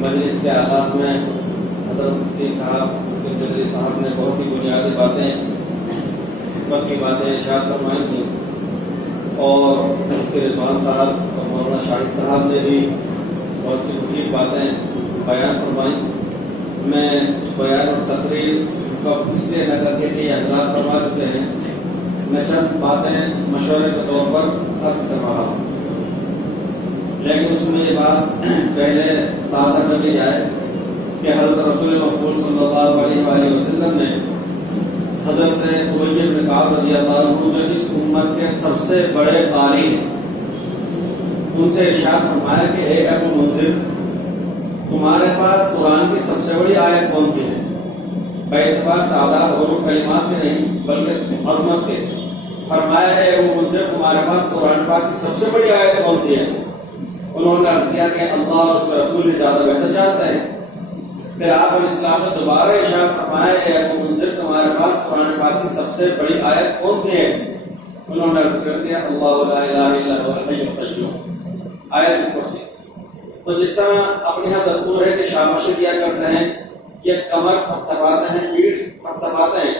مجلس کے آغاز میں حضرت مفتی صاحب جدری صاحب نے بہت ہی بنیادی باتیں حکمت کی باتیں ارشاد فرمائی تھیں اور مفتی رضوان صاحب اور مولانا شاہد صاحب نے بھی بہت سی مفید باتیں بیان فرمائیں. میں اس بیان اور تقریر کو اس لیے نہ کر کے کہ یہ حضرات فرما چکے ہیں, میں چند باتیں مشورے کے طور پر عرض کر رہا ہوں, لیکن اس میں یہ بات پہلے تازہ کر لی جائے کہ حضرت رسول مقبول صلی اللہ علیہ وسلم نے حضرت ابی بن کعب رضی اللہ عنہ جو اس امت کے سب سے بڑے قاری, ان سے ارشاد فرمایا کہ اے ابو منذر, تمہارے پاس قرآن کی سب سے بڑی آیت کون سی ہے؟ باعتبار تعداد اور کلمات میں نہیں بلکہ عظمت کے. فرمایا اے ابو منذر, تمہارے پاس قرآن پاک کی سب سے بڑی آیت کون سی ہے؟ انہوں نے عرض کیا کہ اللہ اور اس کے رسول زیادہ بہتر جانتے ہیں. پھر آپ علیہ السلام نے دوبارہ ارشاد فرمایا اے ابو منذر, تمہارے پاس قرآن پاک کی سب سے بڑی آیت کون سی ہے؟ انہوں نے عرض کر دیا اللہ لا الہ الا هو الحی القیوم, آیت کرسی. تو جس طرح اپنے یہاں دستور ہے کہ شاباشی دیا کرتے ہیں, یہ کمر تھپتھپاتے ہیں, پیٹھ تھپتھپاتے ہیں,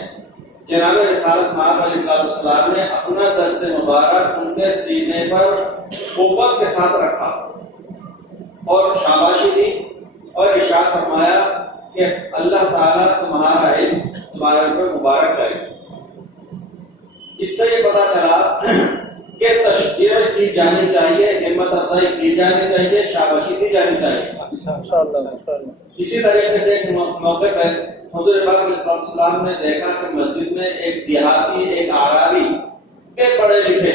جناب رسالت مآب علیہ السلام نے اپنا دست مبارک ان کے سینے پر قوت کے ساتھ رکھا اور شاباشی دی اور ارشاد فرمایا کہ اللہ تعالیٰ تمہارا علم تمہارے اوپر مبارک کرے. اس سے یہ پتا چلا کہ تشجیع کی جانی چاہیے, ہمت افزائی کی جانی چاہیے, شاباشی دی جانی چاہیے. اسی طریقے سے ایک موقع پر حضور پاک علیہ السلام نے دیکھا کہ مسجد میں ایک دیہاتی, ایک اعرابی کے پڑھے لکھے,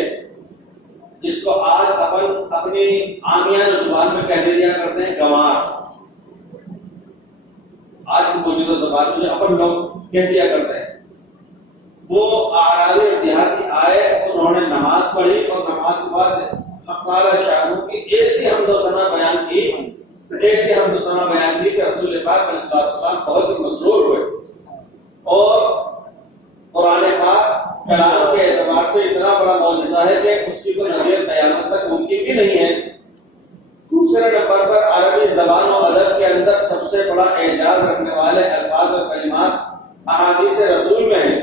جس کو آج اپنی عامیہ زبان میں کہہ دیا کرتے ہیں گنوار, آج کی موجودہ زبان میں اپن لوگ کہہ دیا کرتے ہیں, وہ اعرابی اور دیہاتی آئے, انہوں نے نماز پڑھی اور نماز کے بعد ہمارا شاہوں کی ایسی حمد و ثنا بیان کی, ایسی حمد و ثنا بیان کی کہ رسول پاک علیہ السلام بہت ہی مسرور ہوئے اور قرآن پاک کلام کے اعتبار سے اتنا بڑا معجزہ ہے کہ اس کی کوئی نظیر قیامت تک ممکن بھی نہیں ہے. دوسرے نمبر پر عربی زبان و ادب کے اندر سب سے بڑا اعجاز رکھنے والے الفاظ اور کلمات احادیث رسول میں ہیں.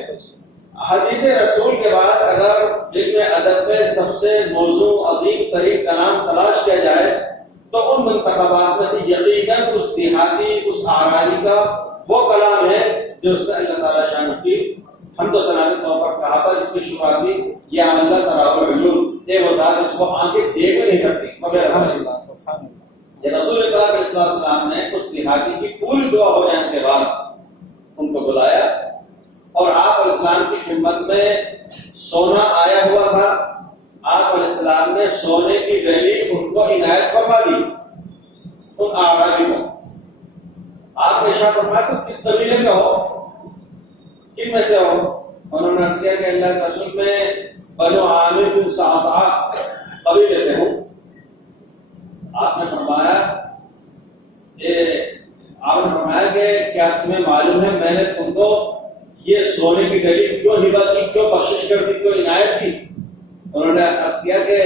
حدیث رسول کے بعد اگر علم ادب میں سب سے موضوع عظیم ترین کلام تلاش کیا جائے تو ان منتخبات میں سے یقیناً اس دیہاتی, اس اعرابی کا وہ کلام ہے جو اس نے اللہ تعالیٰ شان کی حمد و ثنا کے طور پر کہا تھا, جس کی شروعات بھی یا اللہ تراول العلوم, یہ وہ ذات اس کو آنکھیں دیکھ نہیں سکتی مگر یہ رسول پاک علیہ السلام نے اس دیہاتی کی پوری دعا ہو جانے کے بعد ان کو بلایا اور آپ علیہ السلام کی خدمت میں سونا آیا ہوا تھا. آپ علیہ السلام نے سونے کی ڈلی ان کو عنایت فرما دی, ان اعرابی کو. آپ نے ارشاد فرمایا تو کس قبیلے میں ہو, کن میں سے ہو؟ انہوں نے عرض کیا کہ اللہ کے رسول میں بنو عامر بن صعصع قبیلے سے ہوں. آپ نے فرمایا کہ کیا تمہیں معلوم ہے میں نے تم کو یہ سونے کی ڈلی کیوں ہبہ کی, کیوں بخشش کر دی, کیوں عنایت کی؟ انہوں نے عرض کیا کہ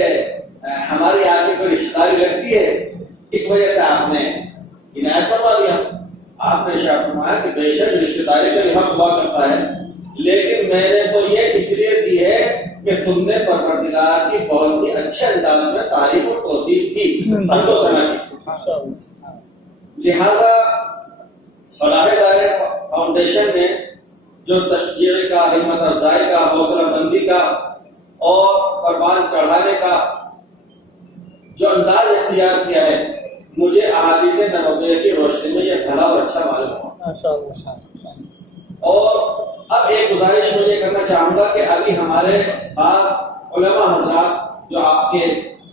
ہماری آپ کی کوئی رشتہ داری لگتی ہے, اس وجہ سے آپ نے عنایت فرما دیا. آپ نے ارشاد فرمایا کہ بے شک رشتہ داری کا حق ہوا کرتا ہے, لیکن میں نے تو یہ اس لیے دی ہے کہ تم نے پروردگار کی بہت ہی اچھے انداز میں تعریف اور توصیف کی, حمد و ثنا کی. لہذا فلاح دائرہ فاؤنڈیشن نے جو تشجیع کا, ہمت افزائی کا, حوصلہ بندی کا اور قربان چڑھانے کا جو انداز اختیار کیا ہے, مجھے احادیث نبویہ کی روشنی میں یہ بھلا اور اچھا معلوم ہوا. اور اب ایک گزارش میں یہ کرنا چاہوں گا کہ ابھی ہمارے بعض علماء حضرات جو آپ کے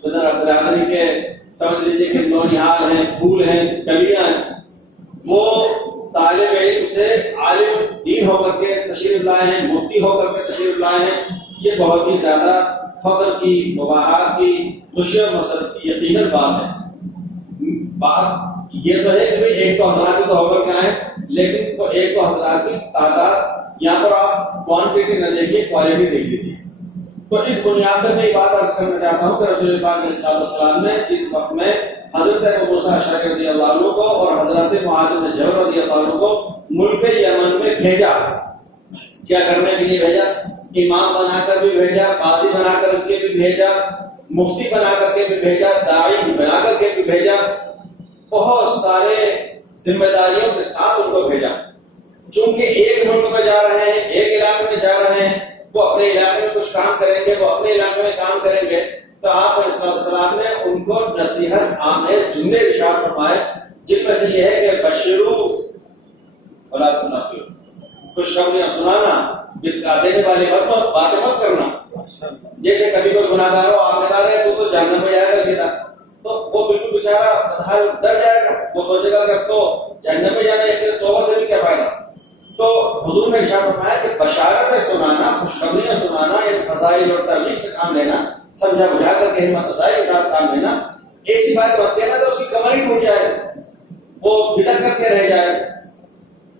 برادری کے سمجھ لیجیے کہ نونہال ہیں, پھول ہیں, کلیاں ہیں, وہ طالب علم سے عالم دین ہو کر کے تشریف لائے ہیں, مفتی ہو کر کے تشریف لائے ہیں. یہ بہت ہی زیادہ فخر کی, مباحات کی, خوشی اور مسرت کی یقیناً بات ہے. بات یہ تو ہے کہ ایک تو حضرات تو ہو کر کے آئے, لیکن تو ایک تو حضرات کی تعداد, یہاں پر آپ کوانٹٹی نہ دیکھیے, کوالٹی دیکھ لیجیے. تو اس بنیاد پر میں یہ بات عرض کرنا چاہتا ہوں کہ رسول پاک علیہ السلام نے اس وقت میں حضرت ابو موسیٰ اشعری رضی اللہ عنہ کو اور حضرت معاذ بن جبل رضی اللہ عنہ کو ملک یمن میں بھیجا. کیا کرنے کے لیے بھیجا؟ امام بنا کر بھی بھیجا، قاضی بنا کر کے بھی بھیجا، مفتی بنا کر کے بھی بھیجا، داعی بنا کر کے بھی بھیجا. بہت سارے ذمہ داریوں کے ساتھ ان کو بھیجا. چونکہ ایک ملک میں جا رہے ہیں، ایک علاقے میں جا رہے ہیں، وہ اپنے علاقے میں کچھ کام کریں گے، وہ اپنے علاقے میں کام کریں گے. تو آپ علیہ السلام نے ان کو نصیحت آمیز جملے ارشاد فرمائے، جن میں سے یہ ہے کہ بشرو ولا تنفروا، خوشخبریاں سنانا، بدعت دینے والی باتیں مت کرنا. جیسے کبھی کوئی گناہ گار ہو، آپ بتا رہے تو جہنم میں جائے گا سیدھا، تو وہ بالکل بیچارہ ڈر جائے گا، وہ سوچے گا کہ تو جہنم میں جانا ہے، پھر توبہ سے بھی کیا فائدہ. تو حضور نے ارشاد فرمایا کہ بشارتیں سنانا، خوشخبریاں سنانا، ان فضائل اور ترغیب سے کام لینا، سمجھا بجھا کر کے ہمت افزائی کے ساتھ کام لینا. ایک ہی بات بات کہنا تو اس کی کمر ہی ٹوٹ جائے، وہ بلک کر کے رہ جائے.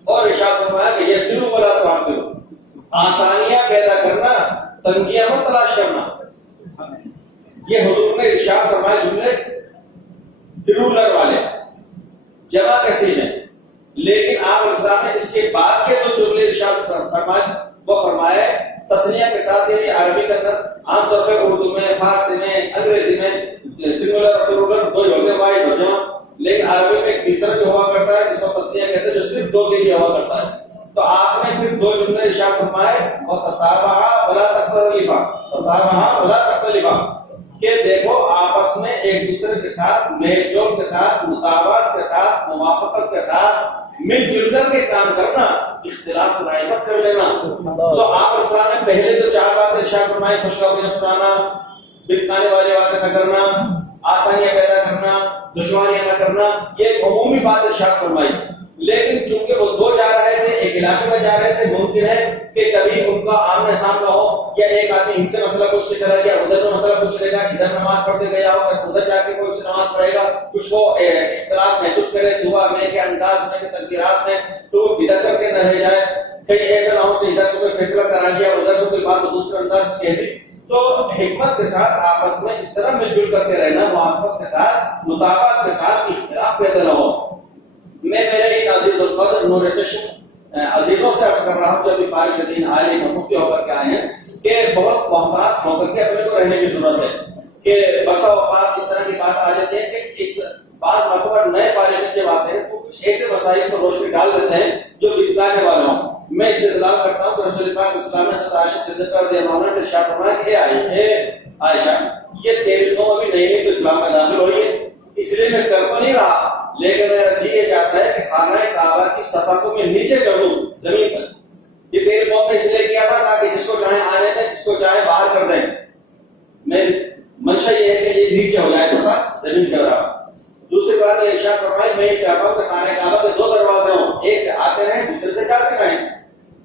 اور ارشاد فرمایا کہ یہ سرو بولا تو حاصل، آسانیاں پیدا کرنا، تنگیاں مت تلاش کرنا. یہ حضور نے ارشاد فرمایا جملے رولر والے جمع کثیر ہیں. لیکن آپ اسلام نے اس کے بعد کے جو جملے ارشاد فرمائے وہ فرمائے تسنیہ کے ساتھ، یعنی عربی کے اندر عام طور پہ اردو میں، فارسی میں، انگریزی میں سنگولر اور پلورل دو ہوتے واحد ہو جاؤ، لیکن عربی میں ایک تیسرا بھی ہوا کرتا ہے جس کو تسنیہ کہتے ہیں، جو صرف دو کے لیے ہوا کرتا ہے. تو آپ نے پھر دو جملے ارشاد فرمائے اور تتابعا ولا تختلفا، تتابعا ولا تختلفا، کہ دیکھو آپس میں ایک دوسرے کے ساتھ میل جول کے ساتھ، مطابقت کے ساتھ، موافقت کے ساتھ مل جل کر کے کام کرنا، اختلاف رائے مت کر لینا. تو آپ اسلام نے پہلے جو چار باتیں ارشاد فرمائی، خوشخبری سنانا، بتانے والی باتیں نہ کرنا، آسانیاں پیدا کرنا، دشواریاں نہ کرنا، یہ ایک عمومی بات ارشاد فرمائی. لیکن چونکہ وہ دو جا رہے تھے، ایک علاقے میں جا رہے تھے، ممکن ہے کہ کبھی ان کا آمنے سامنا ہو، یا ایک آدمی ان سے مسئلہ پوچھ کے چلا گیا، ادھر میں مسئلہ پوچھ لے گا، ادھر نماز پڑھتے گیا ہو، ادھر جا کے کوئی نماز پڑھے گا، کچھ وہ اختلاف محسوس کرے دعا میں کے انداز میں کے تذکیرات میں، تو وہ بدعت کر کے نہ رہ جائے. کہیں ایسا نہ ہو کہ ادھر سے کوئی فیصلہ کرا دیا، ادھر سے کوئی بات دوسرے انداز کہہ دی. تو حکمت کے ساتھ آپس میں اس طرح مل جل کر کے رہنا، موافقت کے ساتھ، مطابقت کے ساتھ، اختلاف پیدا نہ ہو. میں میرے ایک عزیز القدر نور چشم عزیزوں سے عرض کر رہا ہوں جو ابھی طالب دین عالم مفتی ہو کر کے آئے ہیں کہ بہت محتاط ہو کر کے اپنے کو رہنے کی ضرورت ہے. کہ بسا اوقات اس طرح کی بات آ جاتی ہے کہ اس بعض مرتبہ نئے طالب جب آتے ہیں تو کچھ ایسے مسائل کو روشنی ڈال دیتے ہیں جو بتلانے والا ہوں. میں اس سے اطلاع کرتا ہوں کہ رسول پاک اسلام نے حضرت عائشہ صدیقہ رضی اللہ عنہا نے ارشاد فرمایا کہ عائشہ یہ تیری قوم ابھی نئی نئی تو اسلام میں داخل ہوئی ہے، اس لیے میں کر تو نہیں رہا، لیکن میرا جی یہ چاہتا ہے کہ خانہ کعبہ کی سطح کو میں نیچے کر دوں زمین پر. یہ تیری قوم نے اس لیے کیا تھا تاکہ جس کو چاہے آنے دیں، جس کو چاہے باہر کر دیں. میں منشا یہ ہے کہ یہ نیچے ہو جائے سطح زمین کر رہا. دوسری بات یہ ارشاد فرمائی میں یہ چاہتا ہوں کہ خانہ کعبہ کے دو دروازے ہوں، ایک سے آتے رہیں دوسرے سے جاتے رہیں.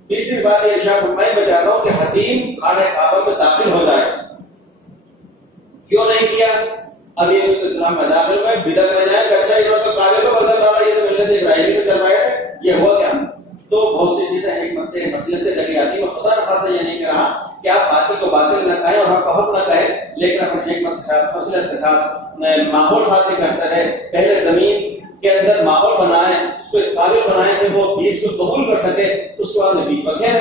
تیسری بات یہ ارشاد فرمائی میں چاہتا ہوں کہ حتیم خانہ کعبہ میں داخل ہو جائے. کیوں نہیں کیا؟ اب یہ اسلام میں داخل میں بدعت میں جائے کہ اچھا انہوں نے کعبے کو بدل ڈالا، یہ تو ملت ابراہیمی میں چل رہا ہے، یہ ہوا کیا؟ تو بہت سی چیزیں حکمت سے مسئلے سے لگی آتی. میں خدا نخواستہ یہ نہیں کہہ رہا کہ آپ باطل کو باطل نہ کہیں اور حق کو حق نہ کہیں، لیکن اپنی حکمت کے ساتھ، مسئلے کے ساتھ ماحول ساتھی کرتا ہے. پہلے زمین کے اندر ماحول بنائیں، اس کو اس قابل بنائیں کہ وہ بیج کو قبول کر سکے، اس کے بعد میں بیج پر کہہ.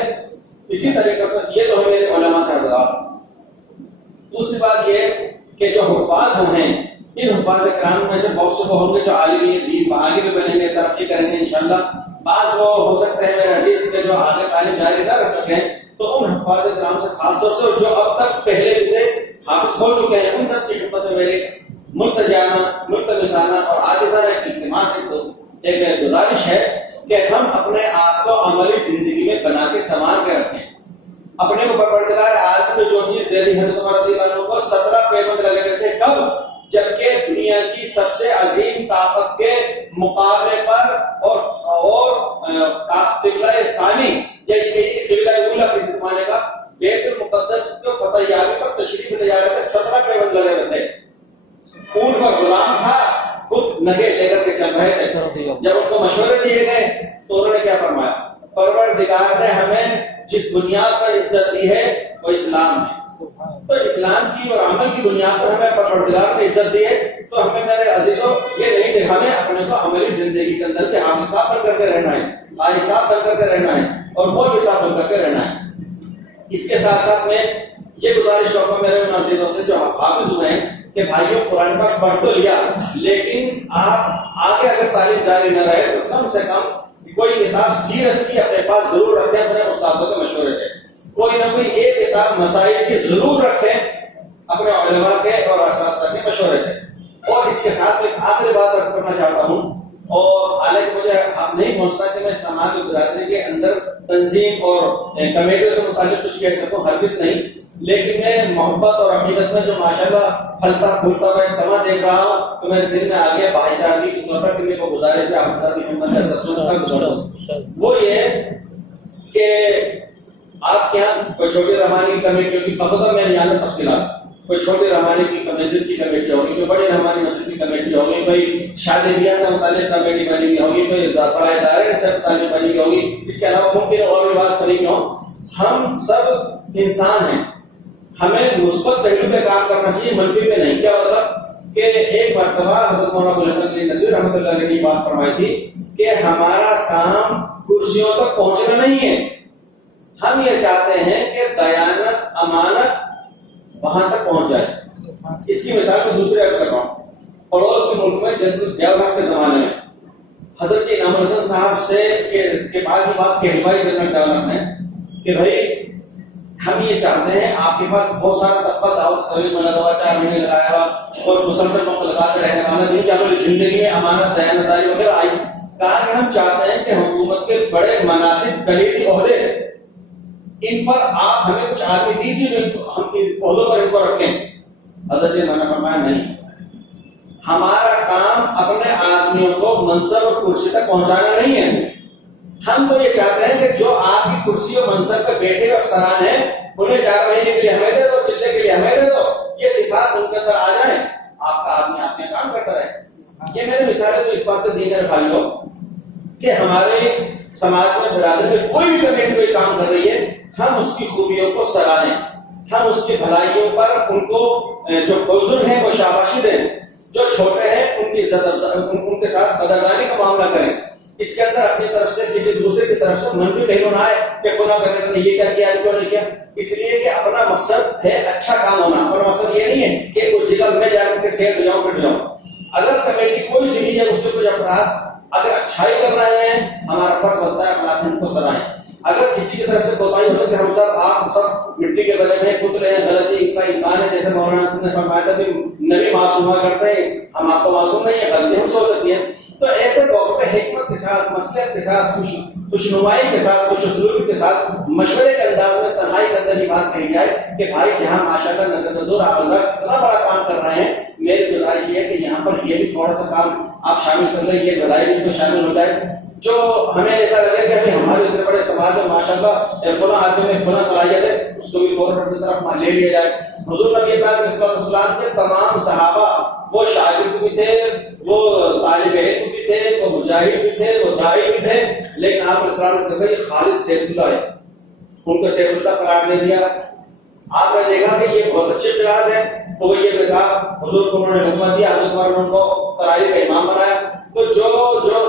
اسی طریقے سے یہ تو ہے میرے علماء سے حضرات. دوسری بات یہ کہ جو حفاظ ہیں ان حفاظ کرام میں سے بہت سے وہ ہوں گے جو عالمی دین آگے بھی بنیں گے، ترقی کریں گے انشاءاللہ. بعض وہ ہو سکتے ہیں میرے عزیز کے جو آگے تعلیم جاری نہ کر سکیں، تو ان حفاظ کرام سے خاص طور سے جو اب تک پہلے سے حافظ ہو چکے ہیں ان سب کی خدمت میں میری ملتجانہ، ملتمسانہ اور عاجزانہ التماس ہے، ایک گزارش ہے کہ ہم اپنے آپ کو عملی زندگی میں بنا کے سنوار کے رکھیں. اپنے کو پروردگار عالم نے جو چیز دے دی حضرت عمر رضی اللہ عنہ کو 17 پیمند لگے ہوئے تھے. کب؟ جبکہ دنیا کی سب سے عظیم طاقت کے مقابلے پر اور قبلہ ثانی یعنی قبلہ اولا کسی زمانے کا بیت المقدس کو فتح یابی پر تشریف لے جا رہے تھے. 17 پیمند لگے ہوئے تھے. اونٹ کا غلام تھا، خود نگے لے کر کے چل رہے تھے. جب ان کو مشورے دیے گئے تو انہوں نے کیا فرمایا؟ پروردگار نے ہمیں جس بنیاد پر عزت دی ہے وہ اسلام ہے، تو اسلام کی اور عمل کی بنیاد پر ہمیں پروردگار نے عزت دی ہے، تو ہمیں میرے عزیزوں یہ نہیں دکھانے اپنے کو عملی زندگی کے اندر کے حافظ صاحب بن کر کے رہنا ہے، قاری صاحب بن کر کے رہنا ہے اور مولوی صاحب بن کر کے رہنا ہے۔ اس کے ساتھ ساتھ میں یہ گزارش کرتا ہوں میرے ان عزیزوں سے جو حافظ ہوئے ہیں کہ بھائیوں قرآن پاک پڑھ تو لیا، لیکن آپ آگے اگر تعلیم جاری نہ رہے تو کم سے کم کوئی کتاب سیرت کی اپنے پاس ضرور رکھیں، اپنے استادوں کے مشورے سے کوئی نہ کوئی ایک کتاب مسائل کی ضرور رکھیں اپنے علماء کے اور اساتذہ کے مشورے سے۔ اور اس کے ساتھ ایک آخری بات عرض کرنا چاہتا ہوں، اور حالانکہ مجھے آپ نہیں پہنچتا کہ میں سماج برادری کے اندر تنظیم اور کمیٹیوں سے متعلق کچھ کہہ سکوں، ہرگز نہیں، لیکن میں محبت اور عقیدت میں جو ماشاءاللہ پھلتا پھولتا ہوا اجتماع دیکھ رہا ہوں تو میرے دل میں آگے بھائی چارگی کی طور پر کسی کو گزارش وہ یہ کہ آپ کے یہاں کوئی چھوٹی رحمانی کمیٹیوں کی پتہ میں نہیں جانتا تفصیلات، کوئی چھوٹی رحمانی کی مسجد کی کمیٹی ہوگی، کوئی بڑی رحمانی مسجد کی کمیٹی ہوگی، کوئی شادی بیاہ سے متعلق کمیٹی بنی ہوئی ہوگی، کوئی پڑھائی ادارے سے متعلق بنی ہوئی ہوگی، اس کے علاوہ ممکن اور بھی بات بنی ہو۔ ہم سب انسان ہیں، ہمیں مثبت پہلو پہ کام کرنا چاہیے، منفی پہ نہیں۔ کیا مطلب کہ ایک مرتبہ حضرت مولانا ابوالحسن علی ندوی رحمۃ اللہ علیہ کی بات فرمائی تھی کہ ہمارا کام کرسیوں تک پہنچنا نہیں ہے، ہم یہ چاہتے ہیں کہ دیانت امانت وہاں تک پہنچ جائے۔ اس کی مثال کو دوسرے عرض کر رہا ہوں، پڑوس کے ملک میں جیل کے زمانے میں حضرت انعام الحسن صاحب سے کے پاس یہ بات کہلوائی جنرل ڈالر ہے کہ بھائی ہم یہ چاہتے ہیں آپ کے پاس بہت سارا طبقہ دعوت طویل بنا ہوا 4 مہینے لگایا ہوا اور مسلسل موقع لگاتے رہنے والا جن کی ہماری زندگی میں امانت دیانتداری وغیرہ آئی، کہا کہ ہم چاہتے ہیں کہ حکومت کے بڑے مناسب کلیدی عہدے ان پر آپ ہمیں کچھ آدمی دیجیے جو ہم عہدوں پر ان کو رکھیں۔ حضرت نے منع فرمایا نہیں، ہمارا کام اپنے آدمیوں کو منصب اور کرسی تک پہنچانا نہیں ہے، ہم تو یہ چاہتے ہیں کہ جو آپ کی کرسی اور منصب پہ بیٹھے افسران ہیں انہیں 4 مہینے کے لیے ہمیں دے دو، چلے کے لیے ہمیں دے دو، یہ صفات ان کے اندر آ جائیں، آپ کا آدمی آپ نے کام کرتا رہے۔ یہ میری مثالیں تو اس بات سے دی میرے بھائیوں کہ ہمارے سماج میں برادری میں کوئی بھی کمیٹی کوئی کام کر رہی ہے، ہم اس کی خوبیوں کو سراہیں، ہم اس کی بھلائیوں پر ان کو جو بزرگ ہیں وہ شاباشی دیں، جو چھوٹے ہیں ان کی عزت ان کے ساتھ قدردانی کا معاملہ کریں۔ اس کے اندر اپنی طرف سے کسی دوسرے کی طرف سے منفی پہلو نہ آئے کہ فلاں کرنے نے یہ کیا کیا کیوں نہیں کیا، اس لیے کہ اپنا مقصد ہے اچھا کام ہونا، اپنا مقصد یہ نہیں ہے کہ کچھ جگہ میں جا کر کے سیر جاؤں پھر جاؤں۔ اگر کمیٹی کوئی سی بھی ہے اس سے کچھ افراد اگر اچھائی کر رہے ہیں ہمارا فرض بنتا ہے اپنا ان کو سرائیں۔ اگر کسی کی طرف سے کوتاہی ہو سکے ہم سب آپ سب مٹی کے بدلے میں کود رہے ہیں، غلطی کا امکان ہے، جیسے مولانا نے فرمایا تھا کہ نبی معصوم ہوا کرتے ہیں، ہم آپ کو معصوم نہیں ہے، غلطی ہم سو سکتی ہیں، تو ایسے موقع پہ حکمت کے ساتھ مسلحت کے ساتھ خوشنمائی کے ساتھ خوش اسلوبی کے ساتھ مشورے کے انداز میں تنہائی کے اندر یہ بات کہی جائے کہ بھائی یہاں ماشاءاللہ نظر نظور آپ اتنا بڑا کام کر رہے ہیں، میری گزارش یہ ہے کہ یہاں پر یہ بھی تھوڑا سا کام آپ شامل کر لیں، یہ غذائی اس میں شامل ہو جائے، جو ہمیں ایسا لگے کہ ہمارے اتنے بڑے سماج میں ماشاءاللہ فلاں آدمی میں فلاں صلاحیت ہے، اس کو بھی فوراً اپنی طرف لے لیا جائے۔ حضور نبی پاک صلی اللہ علیہ وسلم کے تمام صحابہ وہ شاگرد بھی تھے، وہ طالب علم بھی تھے، وہ مجاہد بھی تھے، وہ داعی بھی تھے، لیکن آپ اسلام نے کہا یہ خالد سیف اللہ ہے، ان کو سیف اللہ قرار دے دیا۔ آپ نے دیکھا کہ یہ بہت اچھے قرار ہے، تو وہ یہ کہا حضور کو انہوں نے حکم دیا، حضرت عمر نے ان کو ترائی کا امام بنایا۔ تو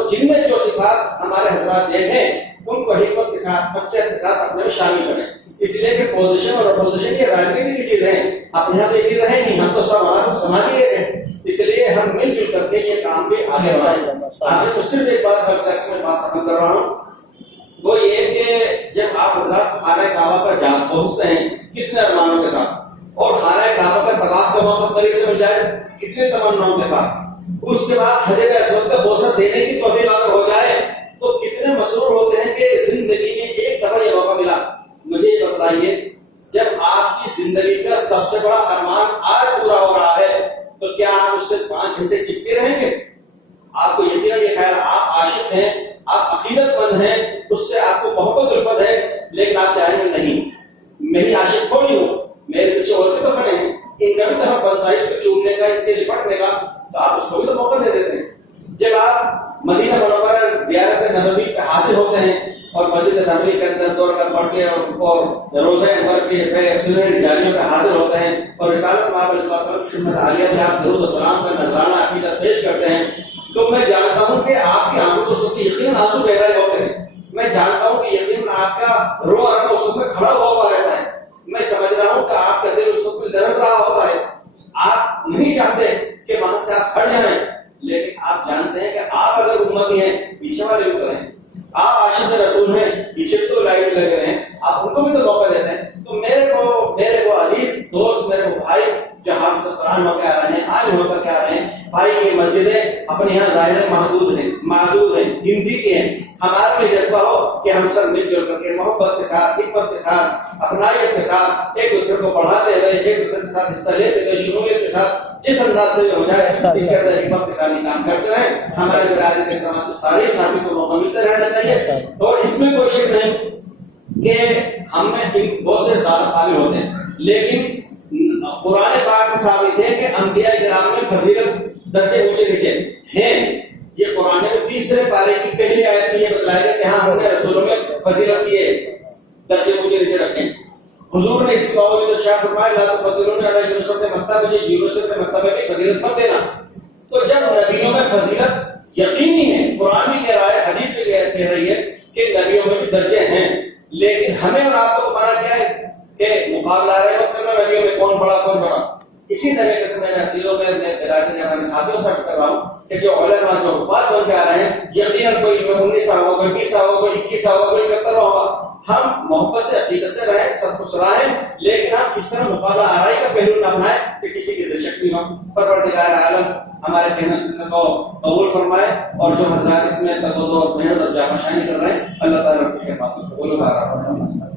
جن میں جو صفات ہمارے حضرات دیکھیں ان کو حکمت کے ساتھ مسلحت کے ساتھ اپنے میں شامل کریں، اس لیے کہ پوزیشن اور اپوزیشن یہ راجنیتی کی چیزیں ہیں، اپنے یہاں یہ چیزیں ہیں نہیں، ہم تو سب ہمارا سماجی ہیں، اس لیے ہم مل جل کر کے یہ کام بھی آگے بڑھائیں۔ آج میں صرف ایک بات کر کے میں بات ختم کر رہا ہوں، وہ یہ کہ جب آپ حضرات خانہ کعبہ پر جا پہنچتے ہیں کتنے ارمانوں کے ساتھ، اور خانہ کعبہ پر طواف کا موقع طریق سے مل جائے کتنے تمناؤں کے ساتھ، اس کے بعد حجر اسود کا بوسہ دینے کی توفیق اگر ہو جائے تو کتنے مسرور ہوتے ہیں کہ زندگی میں ایک دفعہ یہ موقع ملا۔ مجھے یہ بتائیے جب آپ کی زندگی کا سب سے بڑا ارمان آج پورا ہو رہا ہے تو کیا آپ اس سے 5 گھنٹے چپکے رہیں گے؟ آپ کو یقیناً یہ خیال آپ عاشق ہیں، آپ عقیدت مند ہیں، اس سے آپ کو محبت الفت ہے، لیکن آپ چاہیں گے نہیں میں ہی عاشق تھوڑی ہوں، میرے پیچھے اور بھی تو کھڑے ہیں، ان کا بھی طرف بنتا ہے اس کو چومنے کا، اس کے لپٹنے کا، تو آپ اس کو بھی تو موقع دے دیتے ہیں۔ جب آپ مدینہ منورہ زیارت نبوی پہ حاضر ہوتے ہیں اور مسجد نبوی کے اندر 2 رکعت پڑھ کے اور روزہ انور کے ایکسیلنٹ جاریوں پہ حاضر ہوتے ہیں اور رسالت مآب علیہ السلام کی خدمت عالیہ میں آپ درود و سلام کا نذرانہ عقیدت پیش کرتے ہیں، تو میں جانتا ہوں کہ آپ کی آنکھوں سے یقیناً آنسو بہ رہے ہوتے ہیں، میں جانتا ہوں کہ یقیناً آپ کا رو رہا اس وقت میں کھڑا ہوا رہتا ہے، میں سمجھ رہا ہوں کہ آپ کا دل اس وقت میں درد رہا ہوتا ہے، آپ نہیں چاہتے کہ وہاں سے آپ کھڑ جائیں، لیکن آپ جانتے ہیں کہ آپ اگر امتی ہیں پیچھے والے اوپر ہیں، آپ عاشق رسول ہیں پیچھے تو لائن لگ رہے ہیں، آپ ان کو بھی تو موقع دیتے ہیں، تو میرے کو عزیز دوست، میرے کو بھائی جو ہم سے قرآن ہو کے آ رہے ہیں، آج ہو کر کے آ رہے ہیں، بھائی یہ مسجدیں اپنے یہاں ظاہر محدود ہیں گنتی کی ہیں، ہمارا بھی جذبہ ہو کہ ہم سب مل جل کر کے محبت کے ساتھ، حکمت کے ساتھ، اپنائیت کے ساتھ ایک دوسرے کو پڑھاتے ہوئے، ایک دوسرے کے ساتھ حصہ لیتے ہوئے، شمولیت کے ساتھ جس انداز سے ہو جائے اس کے اندر حکمت کے ساتھ کام کرتے رہیں، ہمارے برادری کے ساتھ سارے ساتھی کو موقع ملتا رہنا چاہیے، اور اس میں کوئی شک نہیں کہ ہم میں بہت سے زیادہ قابل ہوتے ہیں، لیکن قرآن پاک میں ثابت ہے کہ انبیاء کرام میں فضیلت درجے اونچے نیچے ہیں، یہ قرآن میں 30 پارے کی پہلی آیت میں یہ بتلایا گیا کہ ہاں ہم نے رسولوں میں فضیلت یہ درجے اونچے نیچے رکھے، حضور نے اس باوجود شاہ فرمایا لا تفضلون علی یونس بن متی، مجھے یونس بن متی میں بھی فضیلت مت دینا، تو جب نبیوں میں فضیلت یقینی ہے، قرآن بھی کہہ رہا ہے، حدیث بھی کہہ رہی ہے کہ نبیوں میں بھی درجے ہیں، لیکن ہمیں اور آپ کو تمہارا کیا ہے کہ مقابلہ رہے وقت میں نبیوں میں کون بڑا کون بڑا، اسی طریقے سے میں حسیلوں میں برادری اپنے ساتھیوں سے کر رہا ہوں کہ جو علماء جو حفاظ بن کے آ رہے ہیں، یقیناً کوئی 19 ہوگا، کوئی 20 ہوگا، کوئی 21 ہوگا، کوئی 71 ہوگا، ہم محبت سے عقیدت سے رہیں، سب کچھ رہیں، لیکن ہم اس طرح مقابلہ آرائی کا پہلو نہ بنائیں کہ کسی کی دلچسپی بھی ہو۔ پروردگار عالم ہمارے کہنے سننے کو قبول فرمائے، اور جو حضرات اس میں تقوی اور محنت اور جانشانی کر رہے ہیں اللہ تعالیٰ کی باتوں کو قبول فرمائے۔